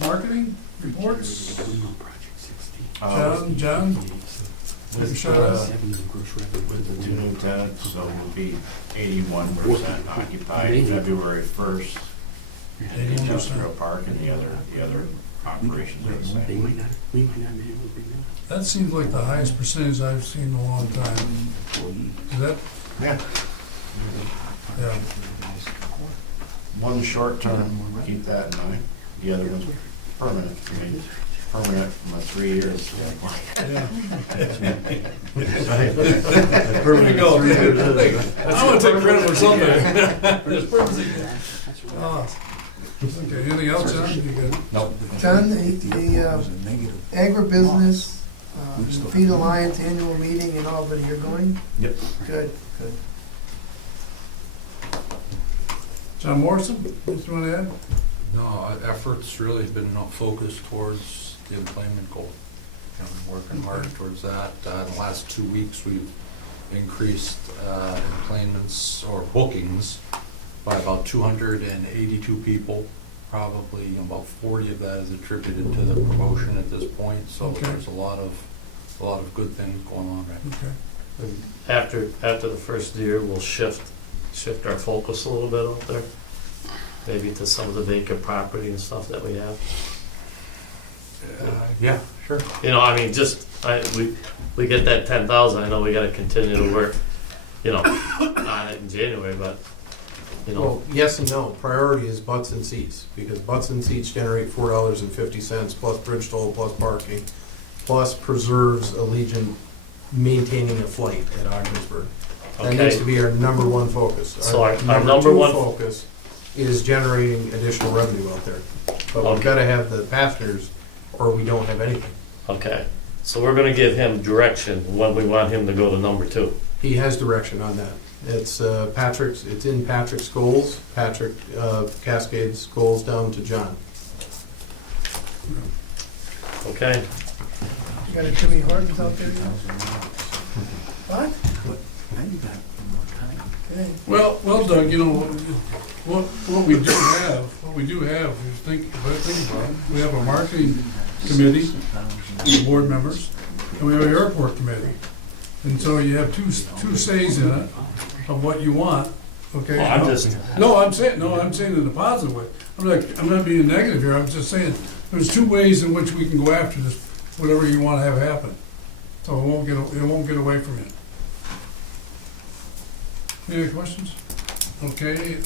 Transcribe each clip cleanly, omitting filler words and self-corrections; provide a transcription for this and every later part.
Marketing reports? Uh, John? With, Shout out. with the two new tenants, so we'll be 81% occupied February 1st. The industrial park and the other operations are the same. That seems like the highest percentage I've seen in a long time. Is that, Yeah. yeah. One short term, keep that in mind. The other one's permanent. I mean, permanent from a 3 years standpoint. Yeah. Permanent go. 3 years. I want to take credit for something. Okay, anything else, John? You good? Nope. John, the agribusiness, Feed Alliance annual meeting in Albany, you're going? Yep. Good. John Morrison, what you want to add? No, our efforts really have been focused towards the employment goal. Working hard towards that. In the last 2 weeks, we've increased employments or bookings by about 282 people. Probably about 40 of that is attributed to the promotion at this point. So Okay. there's a lot of good things going on right now. Okay. And after the first year, we'll shift our focus a little bit out there, maybe to some of the vacant property and stuff that we have. Yeah, sure. You know, I mean, we get that 10,000. I know we got to continue to work, on it in January, but Well, yes and no. Priority is butts and seats, because butts and seats generate $4.50 plus bridge toll plus parking, plus preserves Allegiant maintaining a flight at Ogdensburg. That needs to okay. be our number one focus. So our number number two one focus is generating additional revenue out there. But we've Okay. got to have the passengers, or we don't have anything. Okay, so we're going to give him direction when we want him to go to number 2. He has direction on that. It's Patrick's. It's in Patrick's goals. Patrick cascades goals down to John. Okay. You got a Jimmy Hortons out there now? What? Okay. Well, Doug, what we do have, if you think about it, we have a marketing committee, board members, and we have an airport committee. And so you have two says in it of what you want, okay? I'm saying in a positive way. I'm not being negative here, I'm just saying, there's two ways in which we can go after this, whatever you want to have happen. So it won't get away from you. Any other questions? Okay,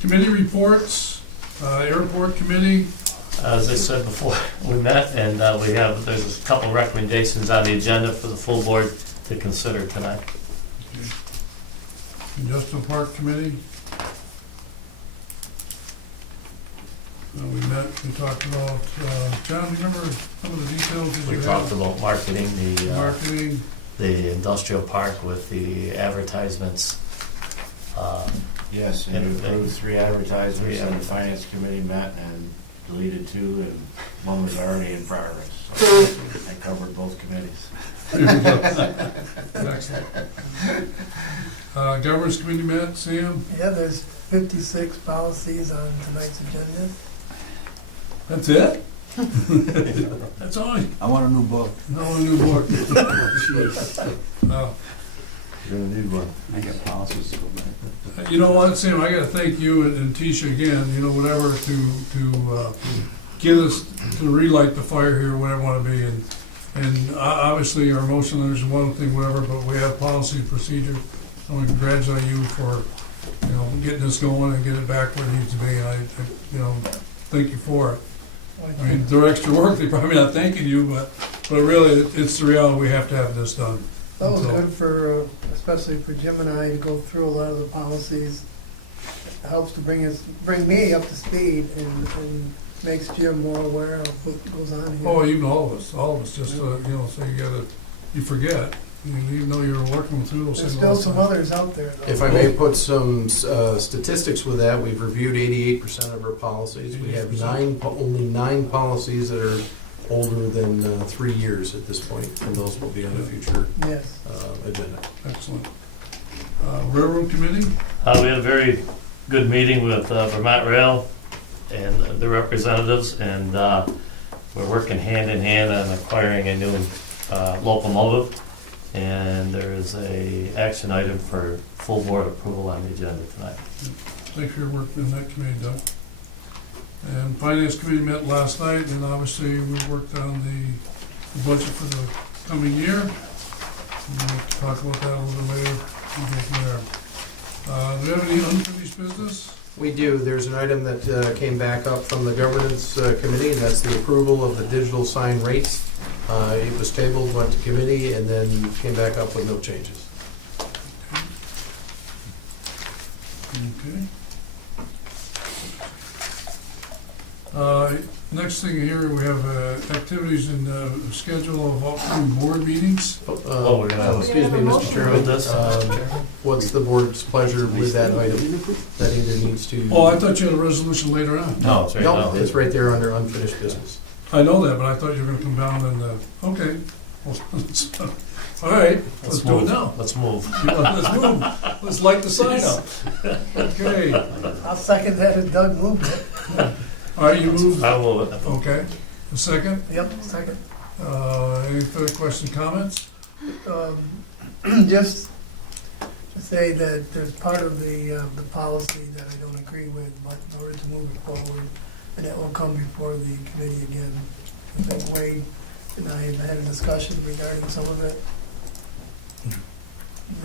committee reports, airport committee. As I said before, we met and there's a couple recommendations on the agenda for the full board to consider tonight. Industrial Park Committee. We met, we talked about, John, do you remember some of the details that you We had? talked about marketing Marketing, the industrial park with the advertisements. Yes, and there were 3 advertisements, and the finance committee met and deleted 2, and one was already in progress. So I covered both committees. excellent. Governance Committee met, Sam? Yeah, there's 56 policies on tonight's agenda. That's it? That's all? I want a new book. No, a new book. No. You're gonna need one. I got policies to go back. You know what, Sam, I gotta thank you and Tisha again, whatever, to get us to relight the fire here, whatever I wanna be, and obviously our motion letters is one thing, whatever, but we have policy and procedure. I wanna congratulate you for, getting this going and getting it back where it needs to be, and I thank you for it. I mean, their extra work, they probably not thanking you, but really, it's the reality, we have to have this done. That was So- good for, especially for Jim and I, to go through a lot of the policies. It helps to bring me up to speed and makes Jim more aware of what goes on here. Oh, even all of us, just, so you forget, even though you're working through those There's things. still all the some time. others out there, though. If I may put some statistics with that, we've reviewed 88% of our policies. We have 88%. only 9 policies that are older than 3 years at this point, and those will be on the future Yes. agenda. Excellent. Railroad Committee? We had a very good meeting with Vermont Rail. and the representatives, and we're working hand in hand on acquiring a new locomotive. And there is a action item for full board approval on the agenda tonight. Thanks for your work in that committee, Doug. And Finance Committee met last night, and obviously we worked on the budget for the coming year. We'll talk about that a little bit later. We'll go from there. Do we have any unfinished business? We do. There's an item that came back up from the governance committee, and that's the approval of the digital sign rates. It was tabled, went to committee, and then came back up with no changes. Okay. Next thing here, we have activities and schedule of upcoming board meetings. Oh, we're gonna have Excuse me, Mr. Chairman. with this. What's the board's pleasure with that item? That either needs to... Oh, I thought you had a resolution later on. No, it's right No, now. it's right there under unfinished business. I know that, but I thought you were gonna come down and, okay. Well, all right, let's do it now. Let's move. Let's move. Let's light the sign up. Okay. I'll second that if Doug moved it. All right, you move. I'll move it. Okay. A second. Yep, second. Any further questions, comments? Just to say that there's part of the policy that I don't agree with, but in order to move it forward, and that will come before the committee again. I think Wade and I have had a discussion regarding some of it.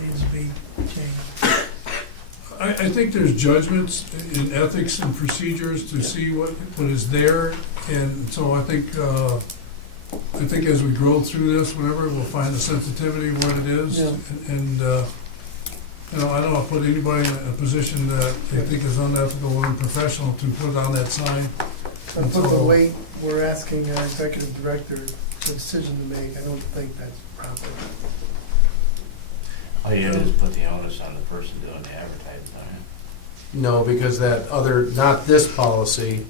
Needs to be changed. I think there's judgments in ethics and procedures to see what is there, and so I think as we grow through this, whatever, we'll find the sensitivity of what it is, Yeah. and you know, I don't want to put anybody in a position that they think is unethical or unprofessional to put on that sign. So put the weight, we're asking our executive director the decision to make. I don't think that's proper. All you do is put the onus on the person doing the advertising, don't you? No, because that other, not this policy,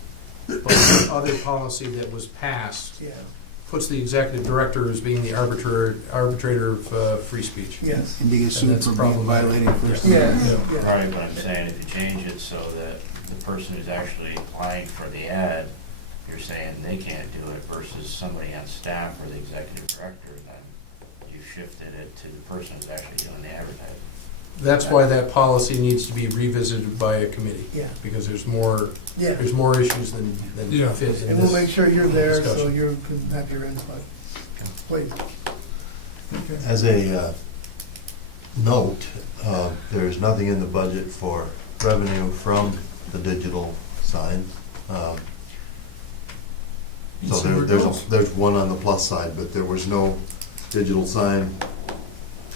but the other policy that was passed Yeah, puts the executive director as being the arbitrator of free speech. yes. And to get And sued that's for being problematic. violating First Yes, Amendment. yeah. Right, but I'm saying if you change it so that the person who's actually applying for the ad, you're saying they can't do it versus somebody on staff or the executive director, then you shifted it to the person who's actually doing the advertising. That's why that policy needs to be revisited by a committee, Yeah, because there's more yeah. issues than Yeah. fit in And we'll this. make sure you're there so discussion. you can have your input. Please. Okay. As a note, there's nothing in the budget for revenue from the digital sign. So See where it goes. there's one on the plus side, but there was no digital sign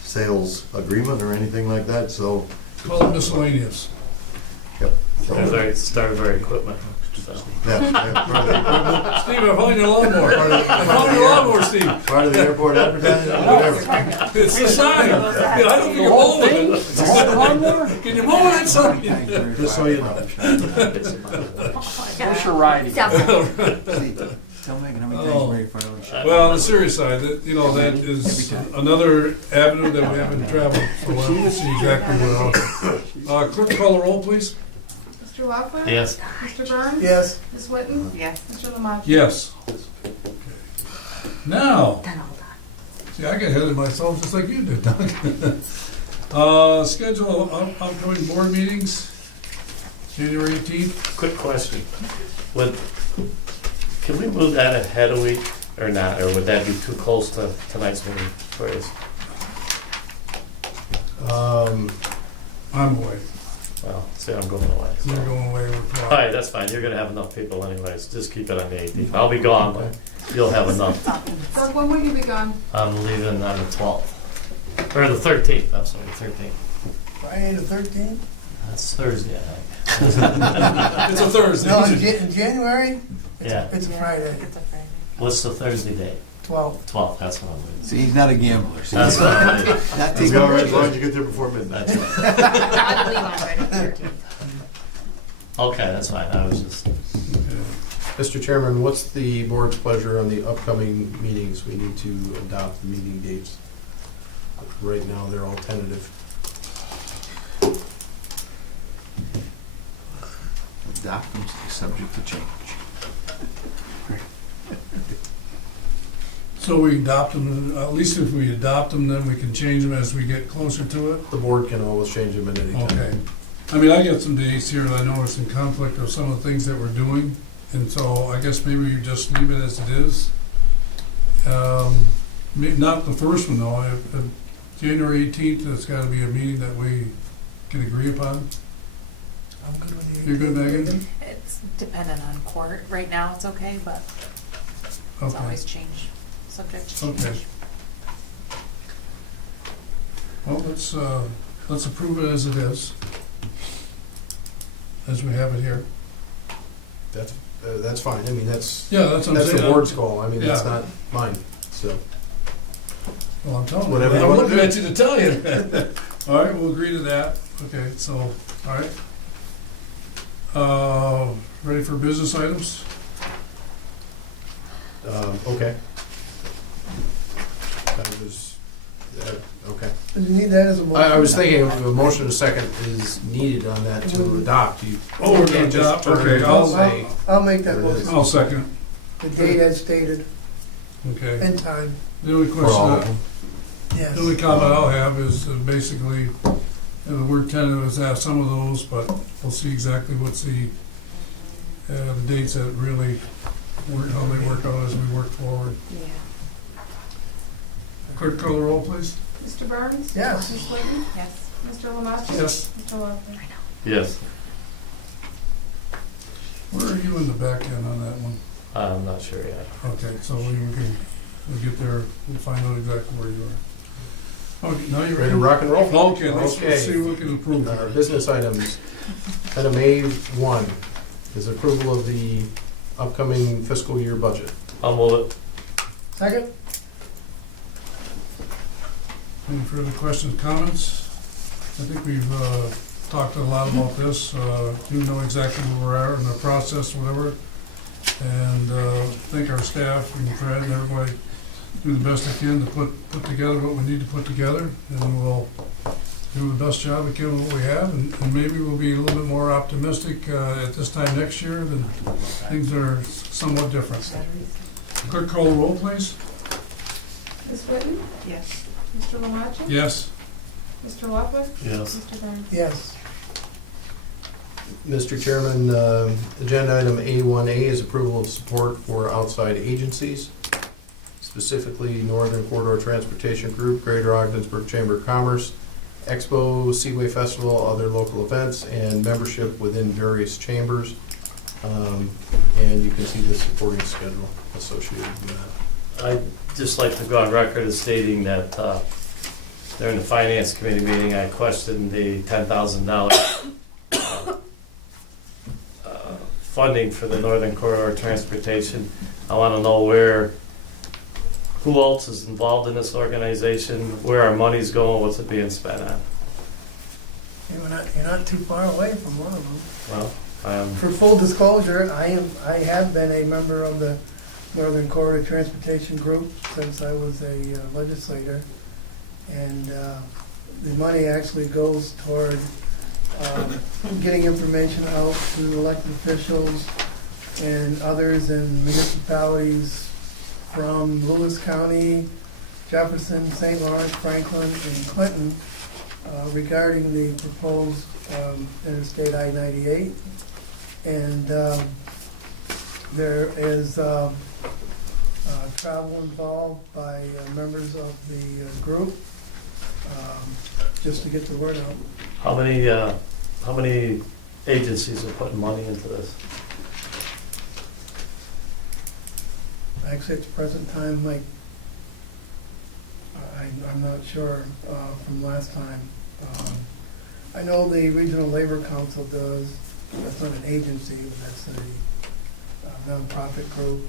sales agreement or anything like that, so. Call it miscellaneous. Start our equipment. So. Yeah, part of the equipment, Steve, I found your lawnmower. I found your lawnmower, Steve. part of the airport advertising, whatever. It's the sign. I don't think you're mowing it. Can you mow that sign? Just so you know. What's your riding? Several. Still making how many Oh. times ready for another shot? Well, on the serious side, that, you know, that is another avenue that we haven't traveled, so we'll have to see exactly what else. Clerk, call the roll, please. Mr. Wackler? Yes. Mr. Burns? Yes, Ms. Whitten? Yes. Mr. Lamont? Yes. Now, Done all done. see, I got ahead of myself just like you did, Doug. Schedule of upcoming board meetings, January 18th. Quick question. Can we move that ahead a week or not? Or would that be too close to tonight's meeting for us? I'm away. Well, see, I'm going away. So. You're going away with All right, that's fine. You're going to have enough people anyways. Just keep it on the 18th. I'll be gone, but you'll have enough. Doug, when will you be gone? I'm leaving on the 12th. Or the 13th. I'm sorry, 13th. Friday the 13th? That's Thursday, I think. It's a Thursday. No, in January? Yeah. It's a Friday, It's a Friday. What's the Thursday date? 12. 12th. That's what I'm doing. See, he's not a gambler. See, That's what I'm doing. not It's taking all right as long as you get there before midnight. That's right. I believe on Friday the 13th. Okay, that's fine. I was just. Mr. Chairman, what's the board's pleasure on the upcoming meetings? We need to adopt the meeting dates. Right now, they're all tentative. adopt them, subject to change. So we adopt them, at least if we adopt them, then we can change them as we get closer to it? The board can always change them at any time. Okay. I mean, I got some dates here that I know it's in conflict with some of the things that we're doing, and so I guess maybe you just leave it as it is. Not the first one, though. January 18th, it's gotta be a meeting that we can agree upon. I'm good with you. You're good, Megan? It's dependent on court. Right now, it's okay, but it's Okay. always change, subject to change. Okay. Well, let's approve it as it is, as we have it here. That's fine, I mean, that's Yeah, that's what I'm the saying. board's call, I mean, that's Yeah. not mine, so. Well, I'm telling you, Whatever you I'm wanna looking do. at you to tell you. All right, we'll agree to that. Okay, so, all right. Ready for business items? Okay. That was, okay. Do you need that as a motion? I was thinking a motion and a second is needed on that to adopt. You Oh, we're gonna can't just adopt, turn okay, it I'll and say, I'll make that There it is. motion. I'll second. The date as stated, Okay. and time, The only For all of question, them. yes. the only comment I'll have is basically, the word tentative is have some of those, but we'll see exactly what's the dates that really work, how they work out as we work forward. Yeah. Clerk, call the roll, please. Mr. Burns? Yes. Ms. Whitten? Yes. Mr. Lamacci? Yes. Mr. Waffler? Yes, Where are you in the back end on that one? I'm not sure yet. Okay, so we'll get there, we'll find out exactly where you are. Okay, now you're ready to rock and roll? Okay, let's see what we can approve. Business items. Item A1 is approval of the upcoming fiscal year budget. I'll move it. Second? Any further questions, comments? I think we've talked a lot about this, you know exactly where we are in the process, whatever. And thank our staff and Fred and everybody do the best they can to put together what we need to put together, and we'll do the best job we can with what we have, and maybe we'll be a little bit more optimistic at this time next year than things are somewhat different. Clerk, call the roll, please. Ms. Whitten? Yes. Mr. Lamacci? Yes. Mr. Waffler? Yes. Mr. Burns? Yes. Mr. Chairman, agenda item A1A is approval of support for outside agencies, specifically Northern Corridor Transportation Group, Greater Ogdensburg Chamber of Commerce, Expo, Seaway Festival, other local events, and membership within various chambers. And you can see the supporting schedule associated with that. I'd just like to go on record as stating that during the Finance Committee meeting, I questioned the $10,000 funding for the Northern Corridor Transportation. I want to know who else is involved in this organization, where our money's going, what's it being spent on. You're not too far away from one of them. Well, For full disclosure, I have been a member of the Northern Corridor Transportation Group since I was a legislator. And the money actually goes toward getting information out to elected officials and others in municipalities from Lewis County, Jefferson, St. Lawrence, Franklin, and Clinton regarding the proposed Interstate I-98. And there is travel involved by members of the group, just to get the word out. how many agencies are putting money into this? Actually, at the present time, like, I'm not sure from last time. I know the Regional Labor Council does, that's not an agency, but that's a nonprofit group.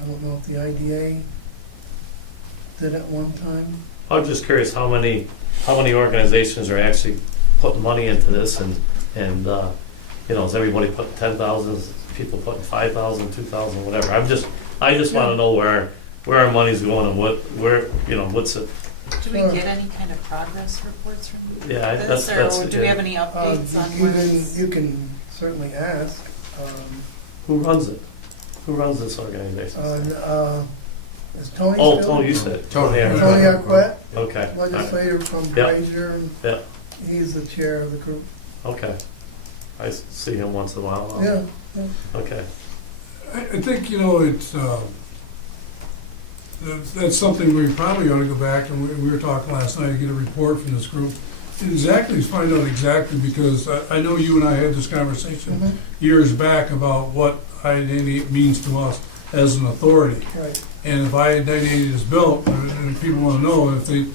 I don't know if the IDA did at one time. I'm just curious how many organizations are actually putting money into this, and is everybody putting 10,000, is people putting 5,000, 2,000, whatever. I just want to know where our money's going and what's it, Do we Sure. get any kind of progress reports from Yeah, this, that's, or do we yeah. have any updates on where it's? You can certainly ask. Who runs it? Who runs this organization? Is Tony Oh, still? Tony, you said. Tony. Tony Arquette, Okay. legislator from Yeah. Fraser, and Yeah. he's the chair of the group. Okay. I see him once in a while. Yeah, Okay. I think, you know, it's, that's something we probably ought to go back, and we were talking last night, to get a report from this group. Exactly, find out exactly, because I know you and I had this conversation Mhm. years back about what I-98 means to us as an authority. right. And if I-98 is built, and people want to know, if they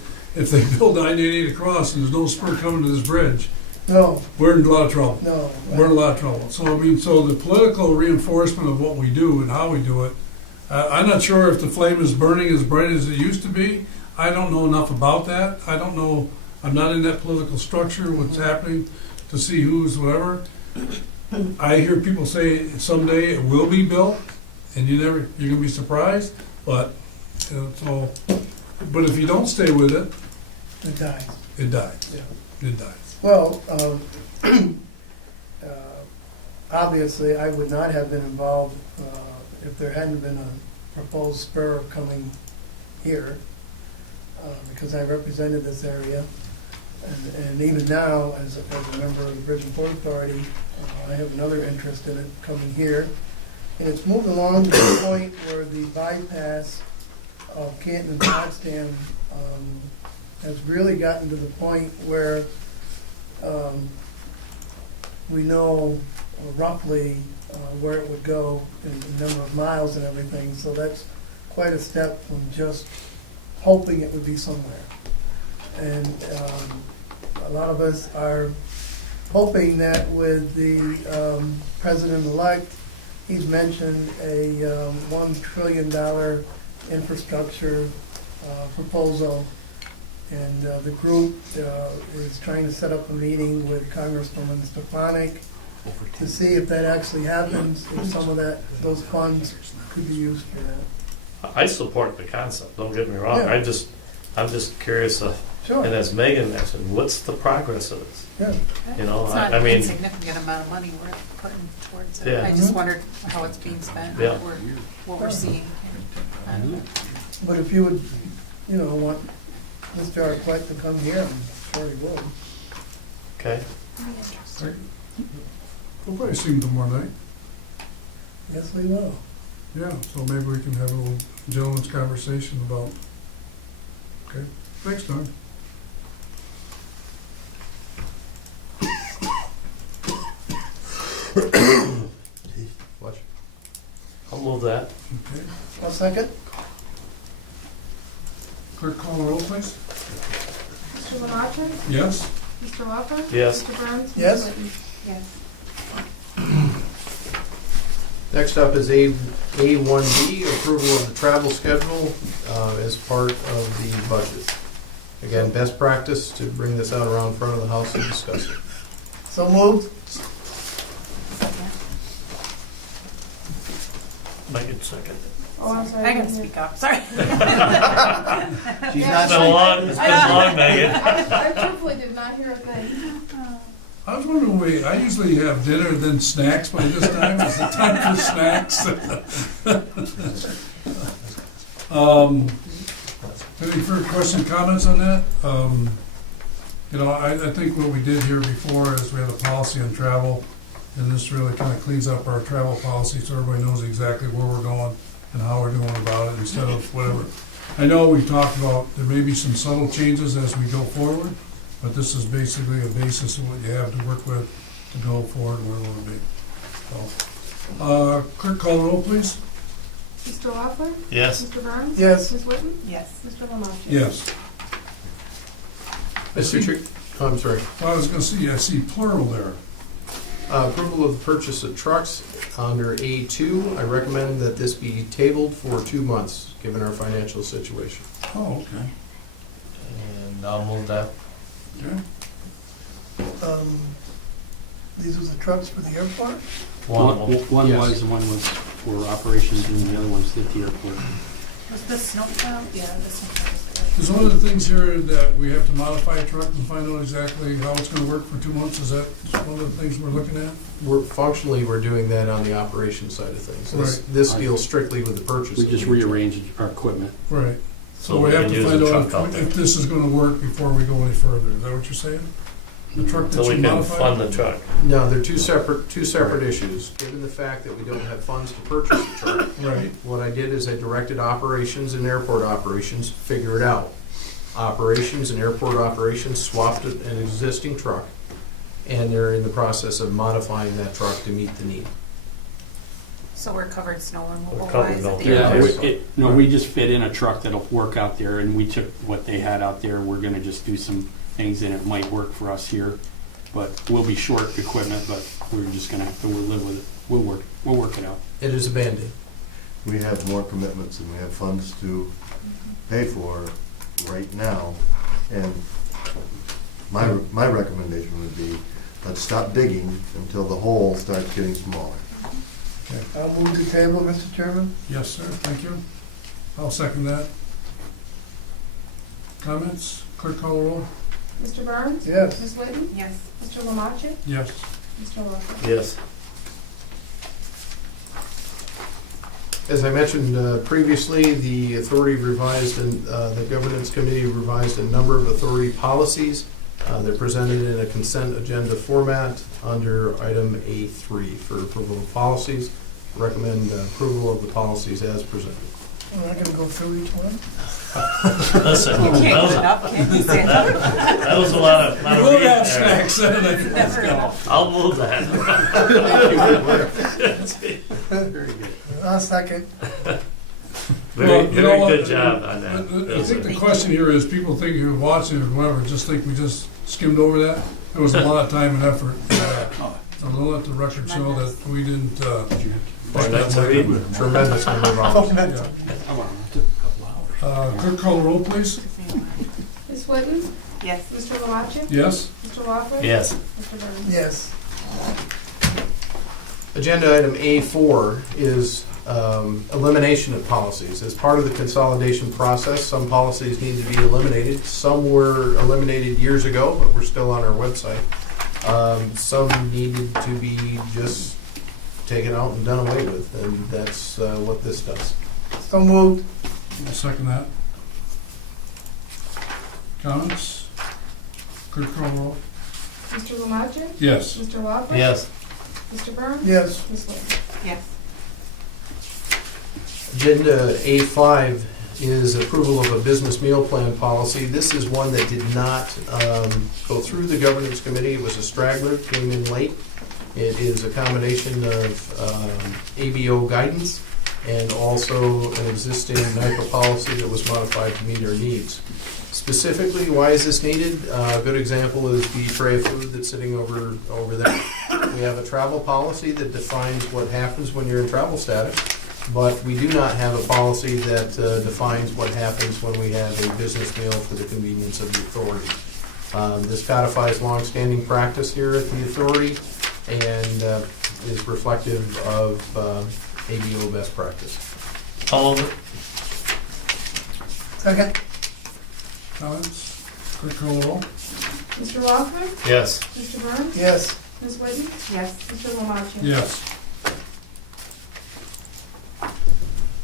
build I-98 across and there's no spur coming to this bridge, No, we're in a lot of trouble. no. We're in a lot of trouble. So, I mean, so the political reinforcement of what we do and how we do it, I'm not sure if the flame is burning as bright as it used to be. I don't know enough about that. I don't know, I'm not in that political structure, what's happening, to see who's whatever. I hear people say someday it will be built, and you're gonna be surprised, but, you know, so, but if you don't stay with it, It dies. it dies. Yeah. It dies. Well, obviously, I would not have been involved if there hadn't been a proposed spur coming here, because I represented this area. And even now, as a member of the Bridge and Port Authority, I have another interest in it coming here. And it's moved along to the point where the bypass of Canton and Potsdam has really gotten to the point where we know roughly where it would go in the number of miles and everything, so that's quite a step from just hoping it would be somewhere. And a lot of us are hoping that with the president-elect, he's mentioned a $1 trillion infrastructure proposal. And the group is trying to set up a meeting with Congresswoman Stefanik to see if that actually happens, if some of those funds could be used for that. I support the concept, don't get me wrong. Yeah. I'm just curious, and Sure, as Megan mentioned, what's the progress of this? yeah. You know, It's not I an mean- insignificant amount of money we're putting towards it. Yeah. I just Mhm. wondered how it's being spent, Yeah. what we're seeing. I don't know. But if you would, want Mr. Arquette to come here, I'm sure he would. Okay. We'll probably see them tomorrow night. Yes, we will. Yeah, so maybe we can have a little gentleman's conversation about, okay, thanks, Don. Watch. I'll move that. Okay, One second. clerk call the roll, please. Mr. Lamatra? Yes? Mr. Loeffler? Yes. Mr. Burns? Ms. Yes. Whitten? Yes. Next up is A1B, approval of the travel schedule as part of the budget. Again, best practice to bring this out around front of the house and discuss it. So moved. Megan, second. Oh, I'm sorry. I didn't gotta hear. speak up, sorry. She's Yeah. It's been long, Megan. I truthfully did not hear a thing. I was wondering, I usually have dinner and then snacks by this time. Is it time for snacks? Any further questions, comments on that? I think what we did here before is we had a policy on travel, and this really kind of cleans up our travel policy so everybody knows exactly where we're going and how we're going about it instead of whatever. I know we talked about there may be some subtle changes as we go forward, but this is basically a basis of what you have to work with to go forward where we want to be. So, clerk, call the roll, please. Mr. Loeffler? Yes. Mr. Burns? Yes. Ms. Whitten? Yes. Mr. Lamatra? Yes. Mr. Chair, I'm sorry. Well, I was going to see, I see plural there. Approval of the purchase of trucks under A2. I recommend that this be tabled for 2 months, given our financial situation. Oh, okay. And I'll move that. Okay. These are the trucks for the airport? One Yes. was, and one was for operations, and the other one's at the airport. Was the snowplow? Yeah, the snowplow was good. Is one of the things here that we have to modify a truck and find out exactly how it's gonna work for 2 months? Is that one of the things we're looking at? We're doing that on the operations side of things. This deals strictly with the purchase. We of just the truck. rearranged our equipment. Right. So So we we have can to use find the out truck out there. if this is gonna work before we go any further. Is that what you're saying? The truck So that we you can modified? fund the truck. No, they're two separate issues. Given the fact that we don't have funds to purchase the truck, Right. what I did is I directed operations and airport operations, figure it out. Operations and airport operations swapped an existing truck, and they're in the process of modifying that truck to meet the need. So we're covered snow removal We're covered wise at out the there. Yeah, airport? we just fit in a truck that'll work out there, and we took what they had out there. We're gonna just do some things, and it might work for us here. But we'll be short equipment, but we're just gonna have to live with it. We'll work it out. It is a Band-Aid. We have more commitments than we have funds to pay for right now. And my recommendation would be, let's stop digging until the hole starts getting smaller. I'll move the table, Mr. Chairman. Yes, sir. Thank you. I'll second that. Comments? Clerk call the roll. Mr. Burns? Yes. Ms. Whitten? Yes. Mr. Lamache? Yes. Mr. Lawler? Yes. As I mentioned previously, the authority revised and the governance committee revised a number of authority policies. They're presented in a consent agenda format under item A3 for approval of policies. Recommend approval of the policies as presented. I'm not gonna go through each one. Listen, You can't that was, get up, can you stand up? that was a lot of We'll reading have there. snacks. Never enough. I'll move that. I'll second. Well, Very, you know very what? good job on that. I think the question here is, people think you're watching or whatever, just think we just skimmed over that. There was a lot of time and effort. So we'll let the record show that we didn't, push that That's a way. read. Tremendous number of hours. Yeah. Clerk call the roll, please. Ms. Whitten? Yes. Mr. Lamache? Yes? Mr. Lawler? Yes. Mr. Burns? Yes. Agenda item A4 is elimination of policies. As part of the consolidation process, some policies need to be eliminated. Some were eliminated years ago, but we're still on our website. Some needed to be just taken out and done away with, and that's what this does. So moved. I'll second that. Comments? Clerk call the roll. Mr. Lamache? Yes. Mr. Lawler? Yes. Mr. Burns? Yes. Ms. Whitten? Yes. Agenda A5 is approval of a business meal plan policy. This is one that did not go through the governance committee. It was a straggler, came in late. It is a combination of ABO guidance and also an existing NIPA policy that was modified to meet our needs. Specifically, why is this needed? A good example is the tray of food that's sitting over there. We have a travel policy that defines what happens when you're in travel status, but we do not have a policy that defines what happens when we have a business meal for the convenience of the authority. This codifies longstanding practice here at the authority and is reflective of ABO best practice. All of it? Second. Comments? Clerk call the roll. Mr. Lawler? Yes. Mr. Burns? Yes. Ms. Whitten? Yes. Mr. Lamache? Yes.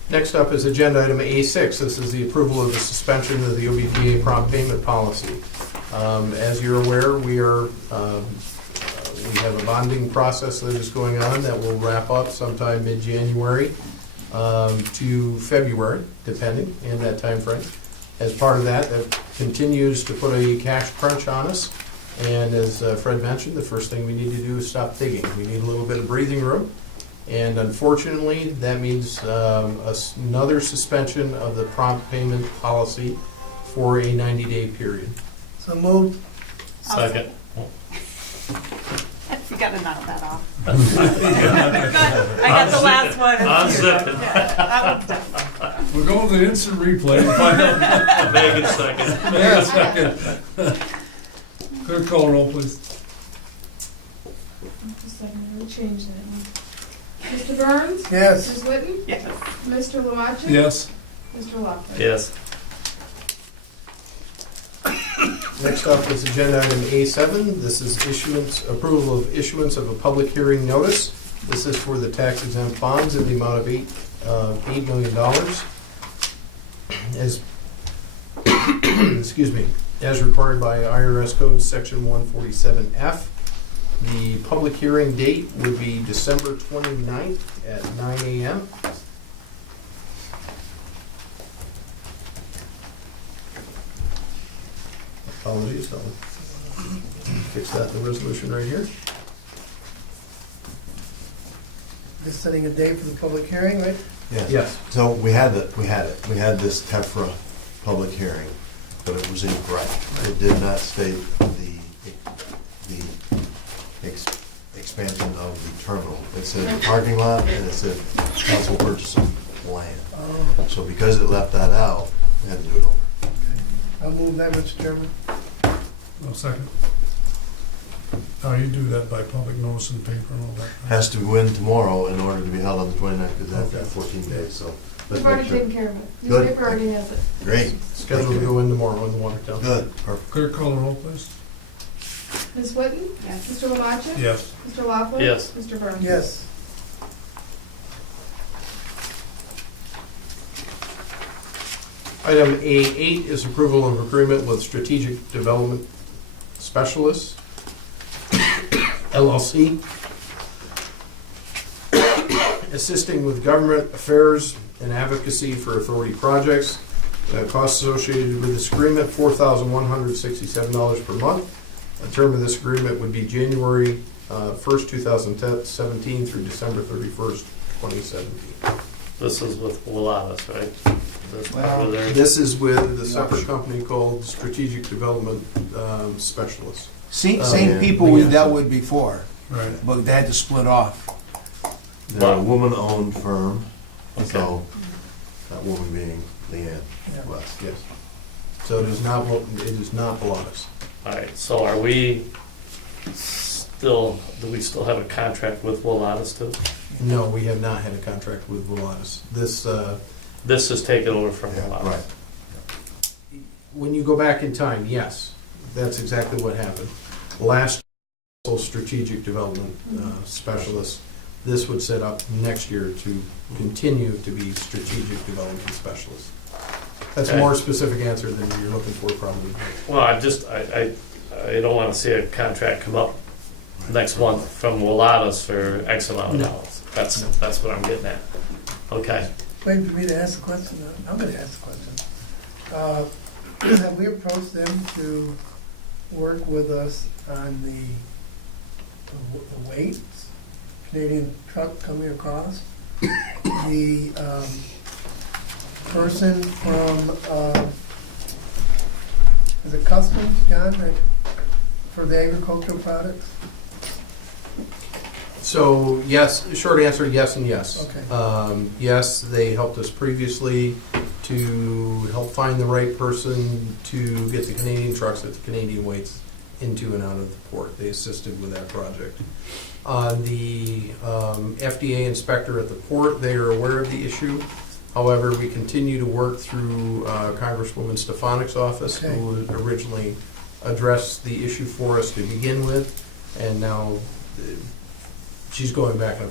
Next up is agenda item A6. This is the approval of the suspension of the OBPA prompt payment policy. As you're aware, we have a bonding process that is going on that will wrap up sometime mid-January to February, depending, in that time frame. As part of that, that continues to put a cash crunch on us. And as Fred mentioned, the first thing we need to do is stop digging. We need a little bit of breathing room. And unfortunately, that means another suspension of the prompt payment policy for a 90-day period. So moved. Second. You gotta knock that off. I got the last one. Unzip it. Yeah, that one's done. We're going to the instant replay and find out. Megan second. Yeah, second. Clerk call the roll, please. Just a second, I'm gonna change that one. Mr. Burns? Yes. Ms. Whitten? Yes. Mr. Lamache? Yes. Mr. Lawler? Yes. Next up is agenda item A7. This is approval of issuance of a public hearing notice. This is for the tax exempt bonds in the amount of $8 million. As, excuse me, as required by IRS Code Section 147F. The public hearing date would be December 29th at 9 a.m. Apologies, I'll fix that in the resolution right here. Just setting a date for the public hearing, right? Yes. So we had it. We had this TEFRA public hearing, but it was incorrect. It did not state the expansion of the terminal. It said parking lot and it said council purchase of land. Oh, So because it left that out, we had to do it over. I'll move that, Mr. Chairman. I'll second. Now, you do that by public notice in the paper and all that. Has to go in tomorrow in order to be held on the 29th, because that's Okay. 14 days, so let's We've make already sure. taken care of it. Good. Newspaper already has it. Great. Scheduled to go in tomorrow in Watertown. Good, perfect. Clear call the roll, please. Ms. Whitten? Yes. Mr. Wamacha? Yes. Mr. Lockwood? Yes. Mr. Burns? Yes. Item A8 is approval of agreement with Strategic Development Specialists, LLC, assisting with government affairs and advocacy for authority projects. Costs associated with this agreement, $4,167 per month. The term of this agreement would be January 1st, 2017 through December 31st, 2017. This is with Willatus, right? This part of their- This is with a separate company called Strategic Development Specialists. Yeah. Same people we dealt with before, Right. but they had to split off. They're a woman-owned firm, Okay. so that woman being Leanne Yeah. West. Yes. So it is not Pilatus. All right, so are we still, do we still have a contract with Willatus too? No, we have not had a contract with Pilatus. This, This is taken over from Yeah, Willatus? right. when you go back in time, yes, that's exactly what happened. Last Strategic Development Specialists, this would set up next year to continue to be Strategic Development Specialists. That's a Okay. more specific answer than you're looking for probably. Well, I don't want to see a contract come up next month from Willatus for X amount of No. dollars. That's what I'm getting at. Okay. Waiting for me to ask the question. I'm gonna ask the question. Have we approached them to work with us on the weights, Canadian truck coming across? The person from, is it Customs, John, for the agricultural products? So, yes, short answer, yes and yes. Okay. Yes, they helped us previously to help find the right person to get the Canadian trucks at the Canadian weights into and out of the port. They assisted with that project. The FDA inspector at the port, they are aware of the issue. However, we continue to work through Congresswoman Stefanik's office, who originally addressed the issue for us to begin with, and now she's going back on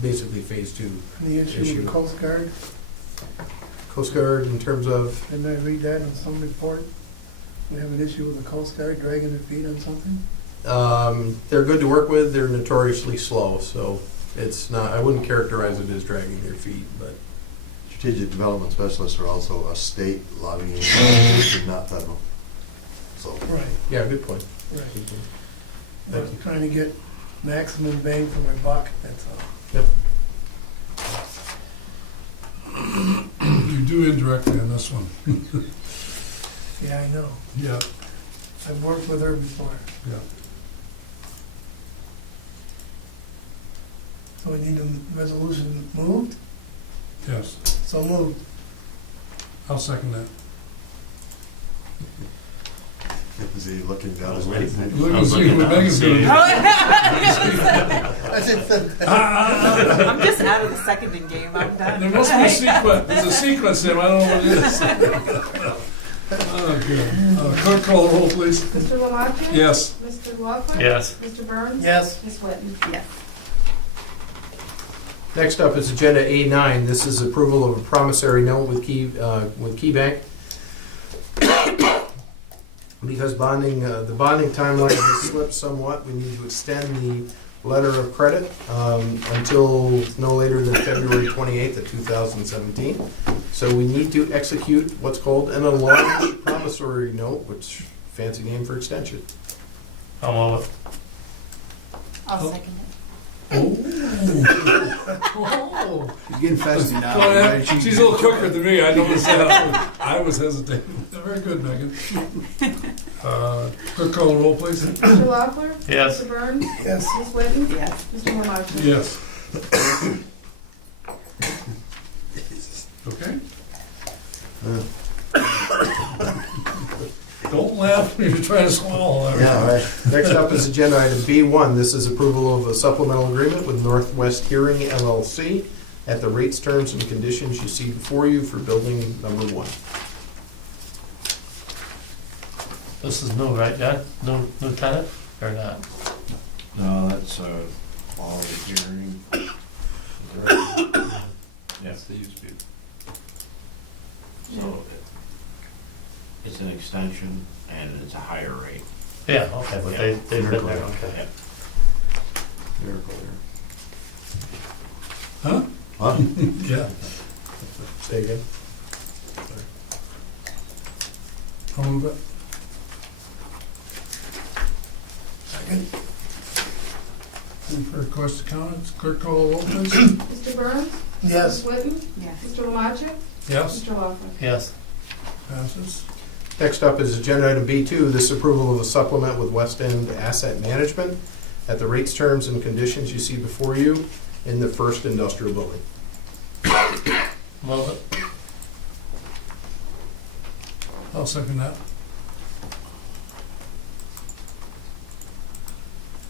basically phase two. The issue with the Coast Guard? Coast Guard in terms of, Didn't I read that in some report? We have an issue with the Coast Guard dragging their feet on something? they're good to work with, they're notoriously slow, so it's not, I wouldn't characterize it as dragging their feet, but. Strategic Development Specialists are also a state lobbying organization, not federal. So, Right, Yeah, good point. right. Good point. I'm trying to get maximum bang for my buck, that's all. You do indirectly on this one. Yeah, I know. Yeah, I've worked with her before. yeah. So we need a resolution moved? Yes. So moved. I'll second that. is he looking down his Ready? way? Look and see what Megan's gonna do. That's it. I'm just out of the seconding game, I'm done. There must be a sequence, there's a sequence there, I don't know what it is. Oh, good. Clerk, call the roll, please. Mr. Lamaccia? Yes. Mr. Lockwood? Yes. Mr. Burns? Yes. Ms. Whitten? Yes. Next up is Agenda A9. This is approval of a promissory note with KeyBank. Because the bonding timeline has slipped somewhat, we need to extend the letter of credit until no later than February 28th of 2017. So we need to execute what's called an enlarged promissory note, which fancy name for extension. I'll move it. I'll second it. Oh. He's getting festive now. Well, yeah, she's a little quicker than me, I noticed that. I was hesitating. Very good, Megan. Clerk, call the roll, please. Mr. Lockwood? Yes. Mr. Burns? Yes. Ms. Whitten? Yes. Mr. Lamaccia? Yes. Okay. Don't laugh when you're trying to swallow. Yeah, right. Next up is agenda item B1. This is approval of a supplemental agreement with Northwest Hearing LLC at the rates, terms, and conditions you see before you for building number 1. This is new, right, John? New tenant or not? No, that's all the hearing. Yes, they used to be. So it's an extension and it's a higher rate. Yeah, okay, but they've been there, okay. Yep. Miracle Huh? Huh? Yeah. Say again. I'll move it. Second. Any further questions, comments? Clerk, call the roll, please. Mr. Burns? Yes. Ms. Whitten? Yes. Mr. Lamaccia? Yes, Mr. Lockwood? Yes. passes. Next up is agenda item B2. This approval of a supplement with West End Asset Management at the rates, terms, and conditions you see before you in the first industrial building. Move it. I'll second that.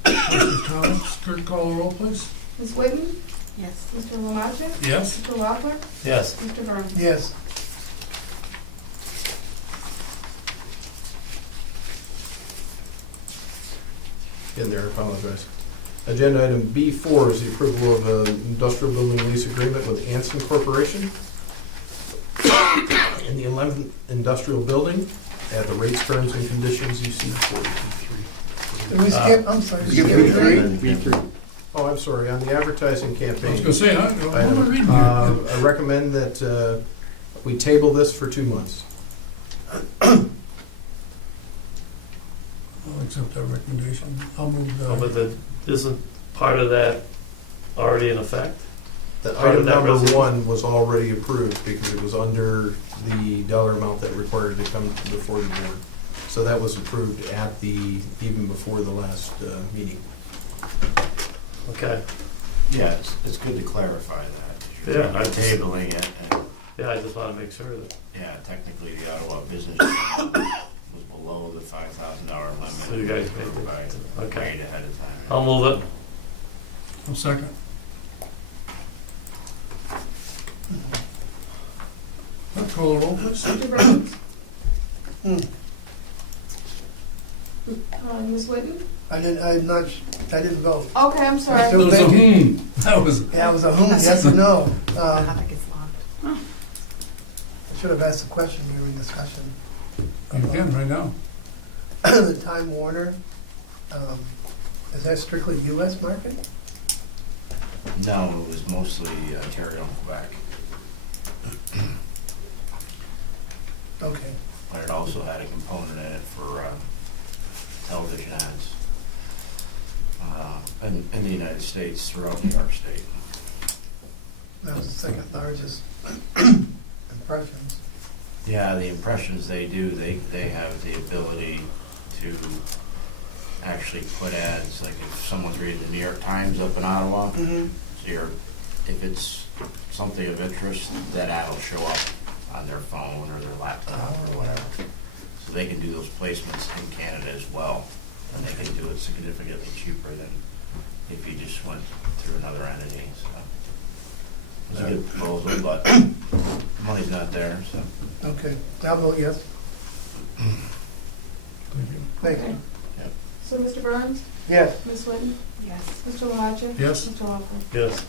Questions, comments? Clerk, call the roll, please. Ms. Whitten? Yes. Mr. Lamaccia? Yes. Mr. Lockwood? Yes. Mr. Burns? Yes. In there, I apologize. Agenda item B4 is the approval of an industrial building lease agreement with Anson Corporation in the 11th industrial building at the rates, terms, and conditions you see before you. Did we skip, I'm sorry, Skip skip B3. three? Oh, I'm sorry, on the advertising I was campaign, gonna say, what am I reading here? I recommend that we table this for 2 months. I'll accept that recommendation. I'll move Oh, but the, isn't part of that already in effect? The Part of item that number resolution. 1 was already approved because it was under the dollar amount that required to come before the board. So that was approved at even before the last meeting. Okay. Yeah, it's good to clarify that. Yeah, You're tabling it, and, Yeah, I just want to make sure that, yeah, technically the Ottawa Business was below the $5,000 limit. So you guys made it. By Okay. way ahead of time. I'll move it. I'll second. Clerk, call the roll, please. Mr. Burns? Hmm. Ms. Whitten? I didn't vote. Okay, I'm sorry. Still That was a thinking. That was, Yeah, it was a yes or no. How that gets logged. I should have asked a question during discussion. you can right now. The Time Warner, is that strictly US market? No, it was mostly Ontario and Quebec, Okay. but it also had a component in it for television ads in the United States, throughout New York State. That was the second largest impressions. Yeah, the impressions they do, they have the ability to actually put ads, like if someone's reading the New York Times up in Ottawa, Mm-hmm. so if it's something of interest, that ad will show up on their phone or their laptop or whatever. So they can do those placements in Canada as well, and they can do it significantly cheaper than if you just went through another entity, so. It's a good proposal, but money's not there, so. Okay, I'll vote yes. Thank you. Thank you. So Mr. Burns? Yes. Ms. Whitten? Yes. Mr. Wamacher? Yes. Mr. Walker? Yes.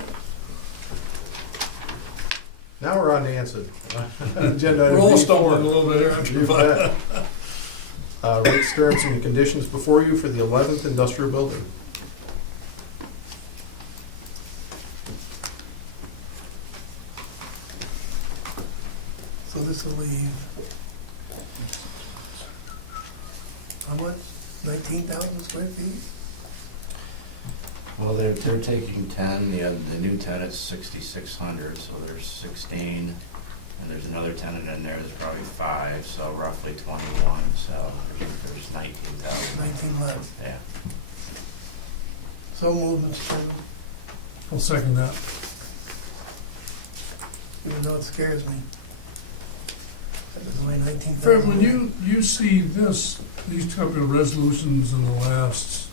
Now we're on to Anson. Agenda item We're all B4. stumbling a little bit here. You bet. Rates, terms, and conditions before you for the 11th Industrial Building. So this will leave, how much? 19,000 square feet? Well, they're taking 10, the new tenant's 6,600, so there's 16, and there's another tenant in there, there's probably 5, so roughly 21, so there's 19,000. 19 left. Yeah. So moved, Mr. Chairman, I'll second that. even though it scares me. That was only 19,000. Fred, when you see these couple of resolutions in the last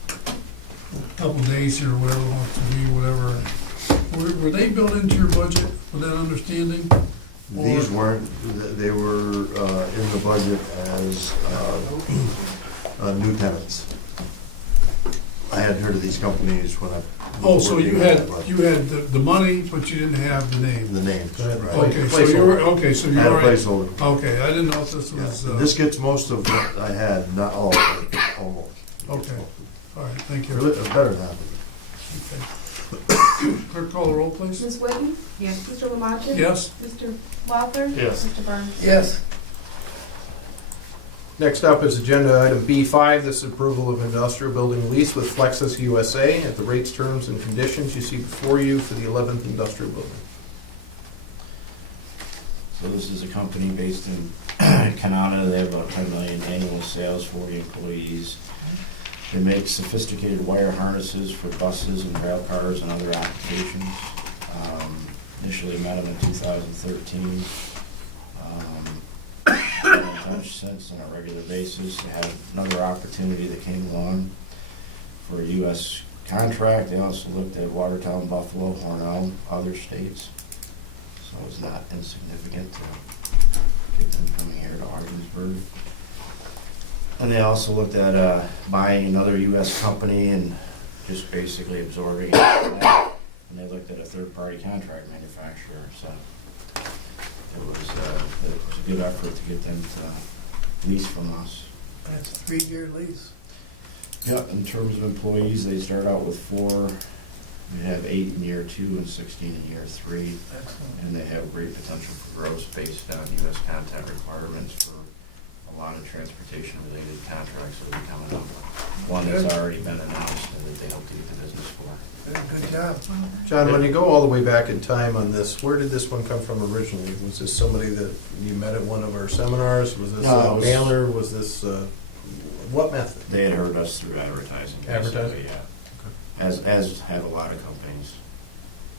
couple days here, whatever it wants to be, whatever, were they built into your budget with that understanding? These weren't, they were in the budget as new tenants. I hadn't heard of these companies when I. Oh, so you had the the money, but you didn't have the name? names, Go ahead. right. Okay, so you were, okay, so I you had a were, placeholder. okay, I didn't know if this Yeah. was, This gets most of what I had, not all of it, almost. Okay. all right, thank you. Better than half of Okay. Clerk, call the roll, please. Ms. Whitten? Yes. Mr. Wamacher? Yes? Mr. Walker? Yes. Mr. Burns? Yes. Next up is agenda item B5. This is approval of industrial building lease with Flexus USA at the rates, terms, and conditions you see before you for the 11th Industrial Building. So this is a company based in Canada. They have about 10 million annual sales, 40 employees. They make sophisticated wire harnesses for buses and rail cars and other applications. Initially met them in 2013. Been in touch since on a regular basis. They had another opportunity that came along for a U.S. contract. They also looked at Watertown, Buffalo, Hornell, other states. So it was not insignificant to get them coming here to Ogdensburg. And they also looked at buying another U.S. company and just basically absorbing it. And they looked at a third-party contract manufacturer. So it was a good effort to get them to lease from us. That's a 3-year lease. Yep, in terms of employees, they start out with 4. We have 8 in year 2 and 16 in year 3. Excellent. And they have great potential for growth based on U.S. content requirements for a lot of transportation-related contracts that will be coming up. One that's already been announced and that they hope to get the business for. Good job. John, when you go all the way back in time on this, where did this one come from originally? Was this somebody that you met at one of our seminars? Was this No, it a was- mailer? Was this, what method? They had heard us through advertising. Advertising? basically, Yeah. As have a lot of companies.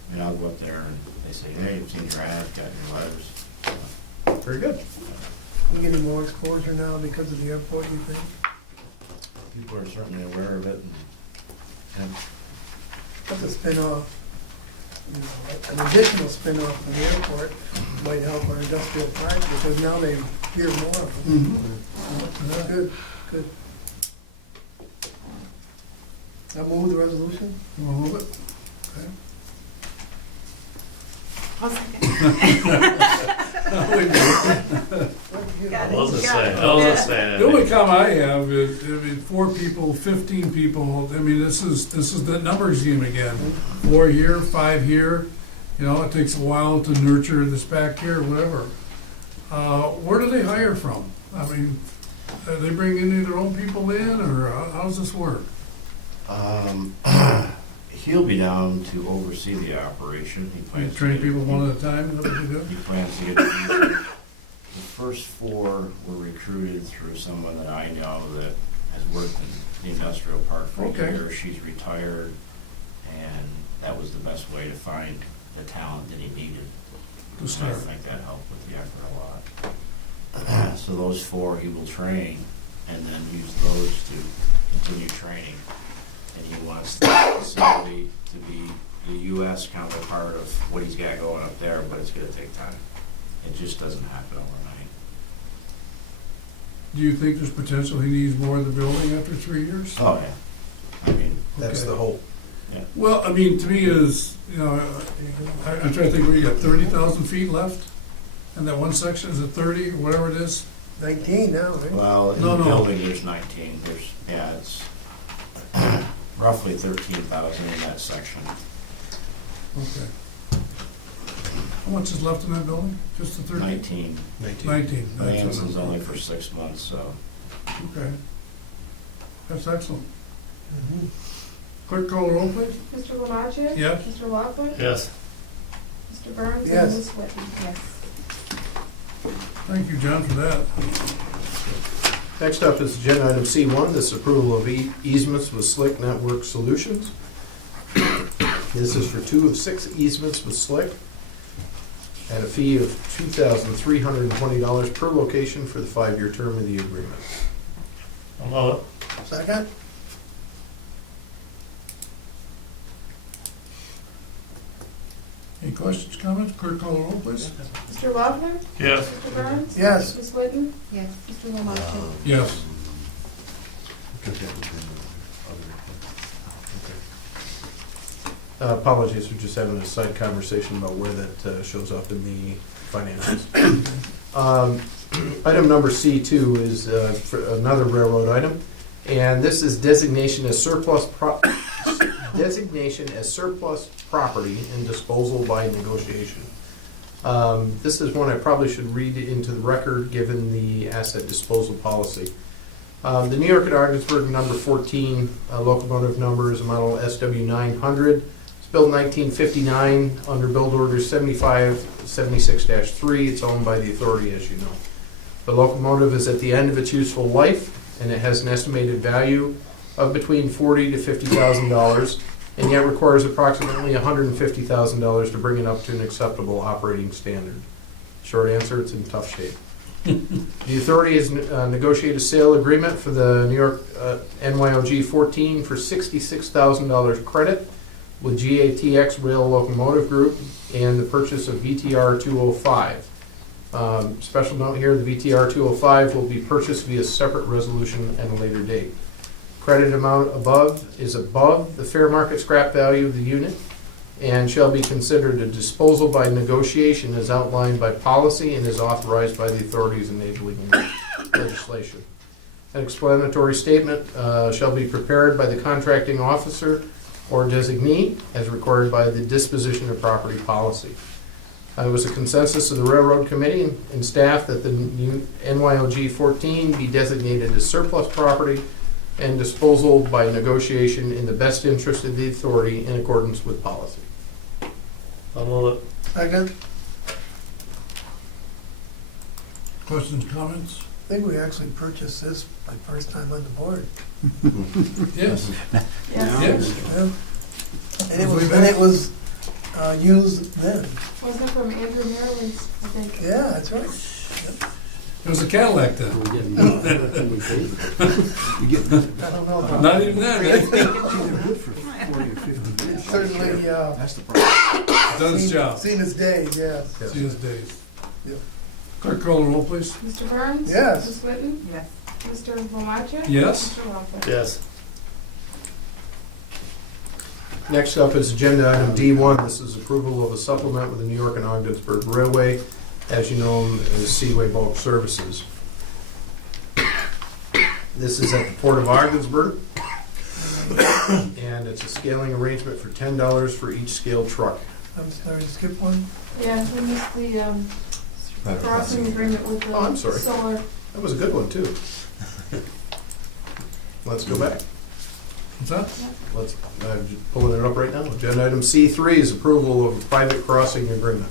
I mean, I'll go up there and they say, hey, I've seen your ad, got your letters. Very good. You getting more exposure now because of the airport, you think? People are certainly aware of it. And That's a spin-off, you know, an additional spin-off from the airport might help our industrial park because now they hear more of them. Mm-hmm. Good, good. I move the resolution. You want to move it? Okay. I'll second. I wasn't saying The only anything. comment I have is, I mean, 4 people, 15 people, I mean, this is the numbers game again. 4 here, 5 here, you know, it takes a while to nurture this back here, whatever. Where do they hire from? I mean, are they bringing any of their own people in, or how does this work? he'll be down to oversee the operation. He You plans to train get- people one at a time, is that what you do? He plans to get the first 4 were recruited through someone that I know that has worked in the industrial park for Okay. years. She's retired, and that was the best way to find the talent that he needed. To And I start. think that helped with the effort a lot. So those 4 he will train, and then use those to continue training. And he wants the facility to be the U.S. counterpart of what he's got going up there, but it's gonna take time. It just doesn't happen overnight. Do you think there's potential he needs more of the building after 3 years? Oh, yeah. I mean, That's Okay. the hope. Well, I mean, to me is, you know, I'm trying to think, where you got 30,000 feet left? And that one section, is it 30, or whatever it is? 19 now, right? well, in No, the no. building, there's 19, it's roughly 13,000 in that section. Okay. How much is left in that building? Just the 30? 19. 19. that's Lands what is I'm- only for 6 months, so. Okay. That's excellent. Mhm. Clerk call the roll, please. Mr. Lamaccia? Yes. Mr. Lockwood? Yes. Mr. Burns? Yes. And Ms. Whitten? Yes. Thank you, John, for that. Next up is agenda item C1, this approval of easements with Slick Network Solutions. This is for 2 of 6 easements with Slick at a fee of $2,320 per location for the 5-year term of the agreement. I'll move it. Second? Any questions, comments? Clerk call the roll, please. Mr. Lockwood? Yes. Mr. Burns? Yes. Ms. Whitten? Yes. Mr. Lamaccia? Yes. Because that was in the other. Apologies, we're just having a side conversation about where that shows up in the financials. Item number C2 is for another railroad item, and this is designation as surplus property and disposal by negotiation. This is one I probably should read into the record, given the asset disposal policy. The New York and Ogdensburg number 14 locomotive number is a model SW900. It's built in 1959 under build order 7576-3. It's owned by the authority, as you know. The locomotive is at the end of its useful life, and it has an estimated value of between $40,000 to $50,000, and yet requires approximately $150,000 to bring it up to an acceptable operating standard. Short answer, it's in tough shape. The authority has negotiated a sale agreement for the New York NYOG 14 for $66,000 credit with GATX Rail Locomotive Group and the purchase of VTR 205. Special note here, the VTR 205 will be purchased via separate resolution at a later date. Credit amount is above the fair market scrap value of the unit and shall be considered a disposal by negotiation as outlined by policy and is authorized by the authorities enabling legislation. An explanatory statement shall be prepared by the contracting officer or designee as required by the disposition of property policy. It was a consensus of the Railroad Committee and staff that the new NYOG 14 be designated as surplus property and disposal by negotiation in the best interest of the authority in accordance with policy. I'll move it. Second? Questions, comments? I think we actually purchased this my first time on the board. Yes. Yes. Yes. Yeah. And it was used then. Wasn't it from Andrew Maryland's, I think? Yeah, that's right. It was a Cadillac then. I don't know about Not even that, eh? certainly, That's the problem. Done its job. seen his days, yes. See his days. Yep. Clerk call the roll, please. Mr. Burns? Yes. Ms. Whitten? Yes. Mr. Lamaccia? Yes. Mr. Lockwood? Yes. Next up is agenda item D1. This is approval of a supplement with the New York and Ogdensburg Railway, as you know them as Seaway Bulk Services. This is at the Port of Ogdensburg, and it's a scaling arrangement for $10 for each scaled truck. I'm sorry, skip one. Yeah, we missed the crossing agreement with the Oh, I'm sorry. solar. That was a good one, too. Let's go back. What's that? I'm just pulling it up right now. Agenda item C3 is approval of a private crossing agreement.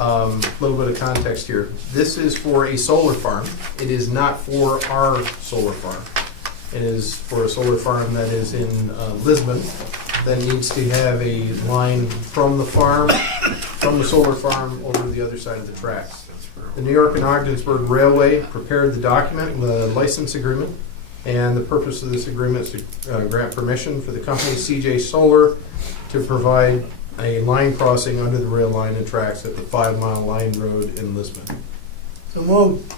A little bit of context here. This is for a solar farm. It is not for our solar farm. It is for a solar farm that is in Lisbon that needs to have a line from the farm, from the solar farm over to the other side of the tracks. The New York and Ogdensburg Railway prepared the document, the license agreement, and the purpose of this agreement is to grant permission for the company CJ Solar to provide a line crossing under the rail line and tracks at the 5 Mile Line Road in Lisbon. So moved.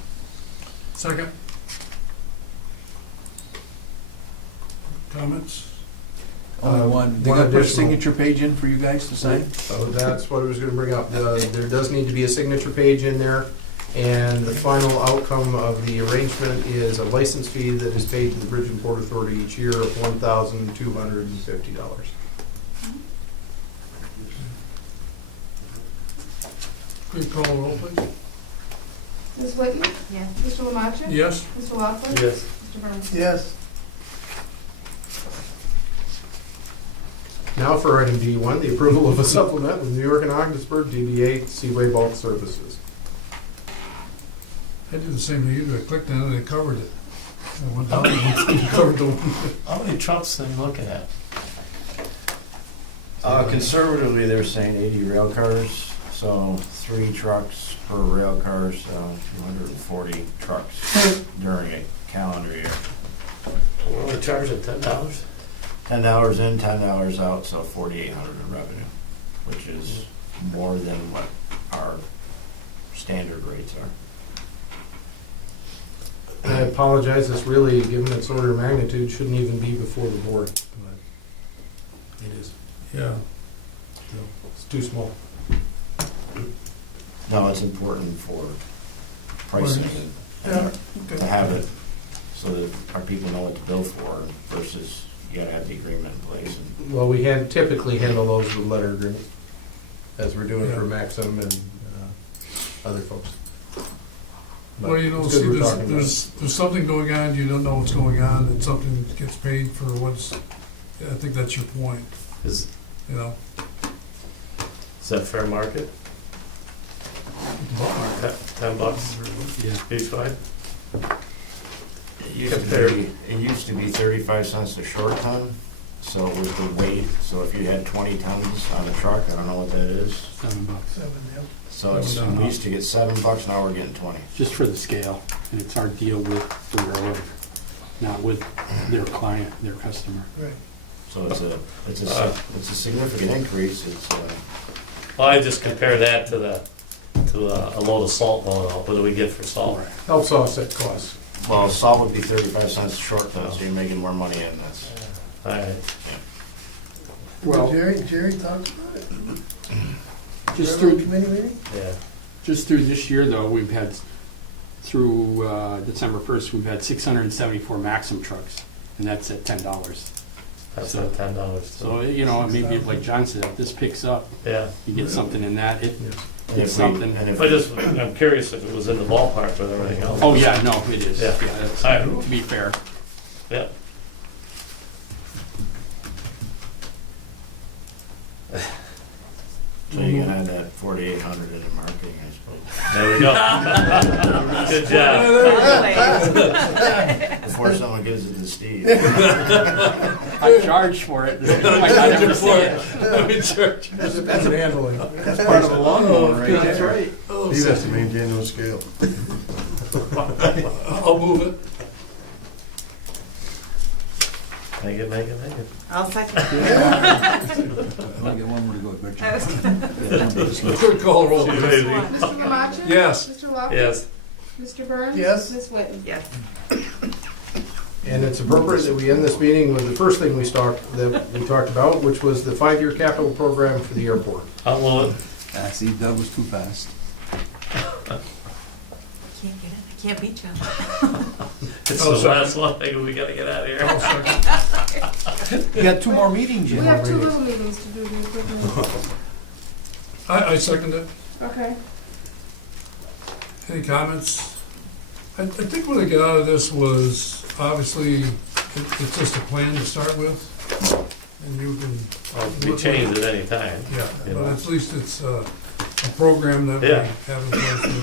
Second. Comments? Only one. They One gotta put a additional- signature page in for you guys to sign? So that's what I was gonna bring up. There does need to be a signature page in there, and the final outcome of the arrangement is a license fee that is paid to the Bridge and Port Authority each year of $1,250. Could you call the roll, please? Ms. Whitten? Yes. Mr. Lamaccia? Yes? Mr. Lockwood? Yes. Mr. Burns? Yes, Now for item D1, the approval of a supplement with New York and Ogdensburg DBA Seaway Bulk Services. I did the same to you, I clicked on it, it covered it. I went down, it covered the one. How many trucks are you looking at? Conservatively, they're saying 80 rail cars, so 3 trucks per rail car, so 240 trucks during a calendar year. We're only charging $10? $10 in, $10 out, so $4,800 in revenue, which is more than what our standard rates are. And I apologize, this really, given its order of magnitude, shouldn't even be before the board. But it is. Yeah. It's too small. No, it's important for pricing yeah, and okay. to have it so that our people know what to bill for versus you gotta have the agreement in place. And Well, we typically handle those with letter agreement, as we're doing for Yeah. Maxim and other folks. But Well, you know, it's see, good we're talking about it. there's something going on, you don't know what's going on, and something gets paid for what's, I think that's your point, Is you know? that fair market? $10 each way? It used to be 35 cents a short ton, so with the weight, so if you had 20 tons on a truck, I don't know what that is. $7. 7, yep. So it's, we used to get $7, now we're getting 20. Just for the scale, and it's our deal with the railroad, not with their client, their customer. Right. So it's a significant increase. It's, Well, I just compare that to a load of salt going out. What do we get for salt? Helps offset costs. well, salt would be 35 cents a short ton, so you're making more money in this. All right. Well- Jerry talked about it. Just Railroad through, committee meeting? Yeah. just through this year, though, we've had, through December 1st, we've had 674 Maxim trucks, and that's at $10. That's So- at $10. So, you know, maybe like John said, if this picks up, Yeah. you get something in that, And it's if we- something. and if I'm curious if it was in the ballpark with everything else. Oh, yeah, no, it is. Yeah. That's, All right. to be fair. Yeah. So you're gonna add that 4,800 in the marketing, I suppose. There we go. Good job. Before someone gives it to Steve. I charge for it. I never see it. That's an handling. That's part of a lawnmower right That's there. right. He has to maintain those scales. I'll move it. Make it. I'll second. I only got one more to go, but I was Clerk call the roll, please. Mr. Lamaccia? Yes. Mr. Lockwood? Yes. Mr. Burns? Yes. Ms. Whitten? Yes. And it's appropriate that we end this meeting with the first thing we talked about, which was the 5-year capital program for the airport. I'll move it. see, Doug was too fast. Can't get it. I can't beat you. It's Oh, the sorry. last one. We gotta get out of here. I'll second. You got 2 more meetings We yet. have 2 little meetings to do the equipment. I second it. Okay. Any comments? I think what I got out of this was, obviously, it's just a plan to start with, and you can, Well, we change at any time. yeah, You but know. at least it's a program that we Yeah. have in place. and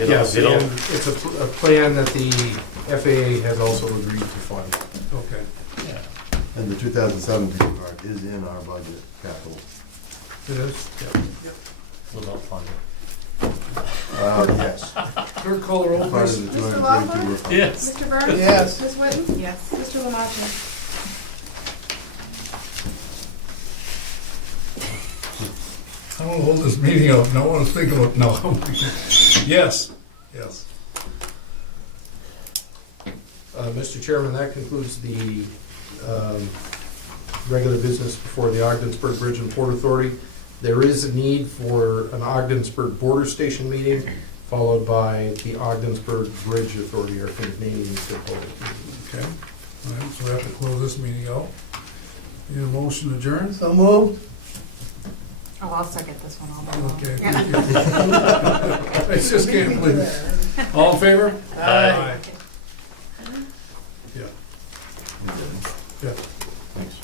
You know, Yes, you and don't- it's a plan that the FAA has also agreed to fund. Okay. And the 2017 part is in our budget capital. It is? Without funding. Yes. Clerk call the roll, Part please. of the Mr. 242 Lockwood? were funded. Yes. Mr. Burns? Yes. Ms. Whitten? Yes. Mr. Lamaccia? I want to hold this meeting up, and I want to think about, no. Yes, yes. Mr. Chairman, that concludes the regular business before the Ogdensburg Bridge and Port Authority. There is a need for an Ogdensburg Border Station meeting, followed by the Ogdensburg Bridge Authority, our Canadian stakeholder. Okay, all right, so we have to close this meeting out. Need a motion to adjourn? So moved. Oh, I'll second this one all day Okay, long. thank you. I just can't believe it. All in favor? Aye. Yeah. Yeah. Thanks.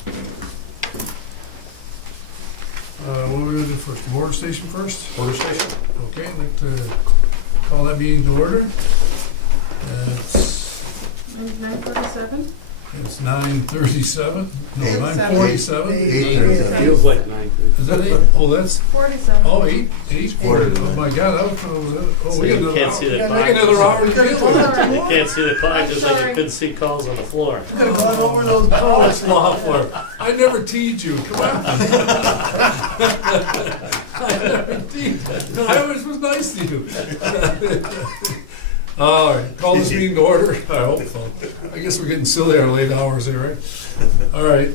What are we gonna do first? The border station first? Border Station? Okay, I'd like to call that meeting to order. It's 9:37? 9:37, no, Eight. 9:47. 8:37. Feels like 9:30. Is that 8? Oh, that's, 47. oh, 8? Oh my God, I was, oh, So we got you another can't hour. see the We got clock. another hour to deal with. You can't see the clock, I'm just like you sorry. couldn't see calls on the floor. Could have gone over those Oh, calls. it's lawful. I never teed you, come on. I never teed. I always was nice to you. All right, call this meeting to order. I hope so. I guess we're getting silly our late hours here, right? All right,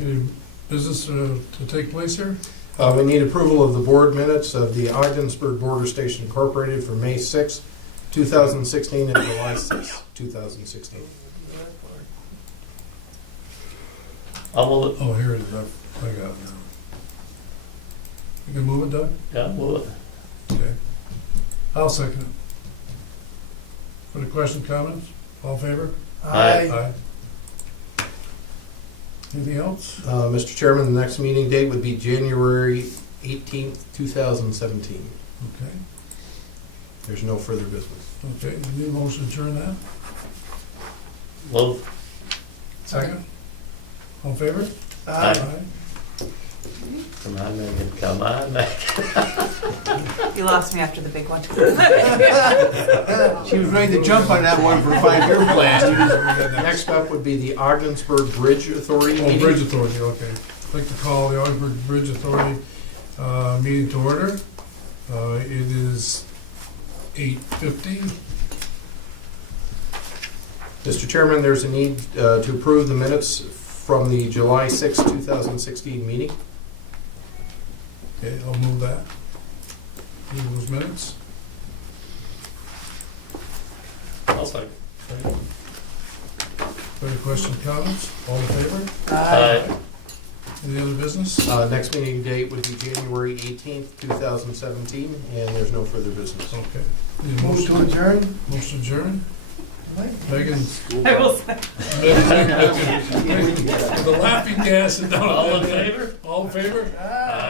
any business to take place here? We need approval of the board minutes of the Ogdensburg Border Station Incorporated for May 6, 2016 and July 6, 2016. I'll move it. Oh, here it is, I got it now. You can move it, Doug? Yeah, move it. Okay. I'll second it. For the question, comments? All in favor? Aye. Anything else? Mr. Chairman, the next meeting date would be January 18th, 2017. Okay, There's no further business. okay, need a motion to adjourn that? Move. Second? All in favor? Aye. Come on, Megan, come on, Megan. You lost me after the big one. She was ready to jump on that one for a 5-year plan. Next up would be the Ogdensburg Bridge Authority Oh, meeting. Bridge Authority, okay. I'd like to call the Ogdensburg Bridge Authority meeting to order. It is 8:50. Mr. Chairman, there's a need to approve the minutes from the July 6, 2016 meeting. Okay, I'll move that. Move those minutes. I'll second. Any questions, comments? All in favor? Aye. Any other business? Next meeting date would be January 18th, 2017, and there's no further business. Okay. Need a Move to motion? adjourn. Motion adjourned? Right. Megan? I will say. The laughing gas and down. All in favor? All in favor? Ah.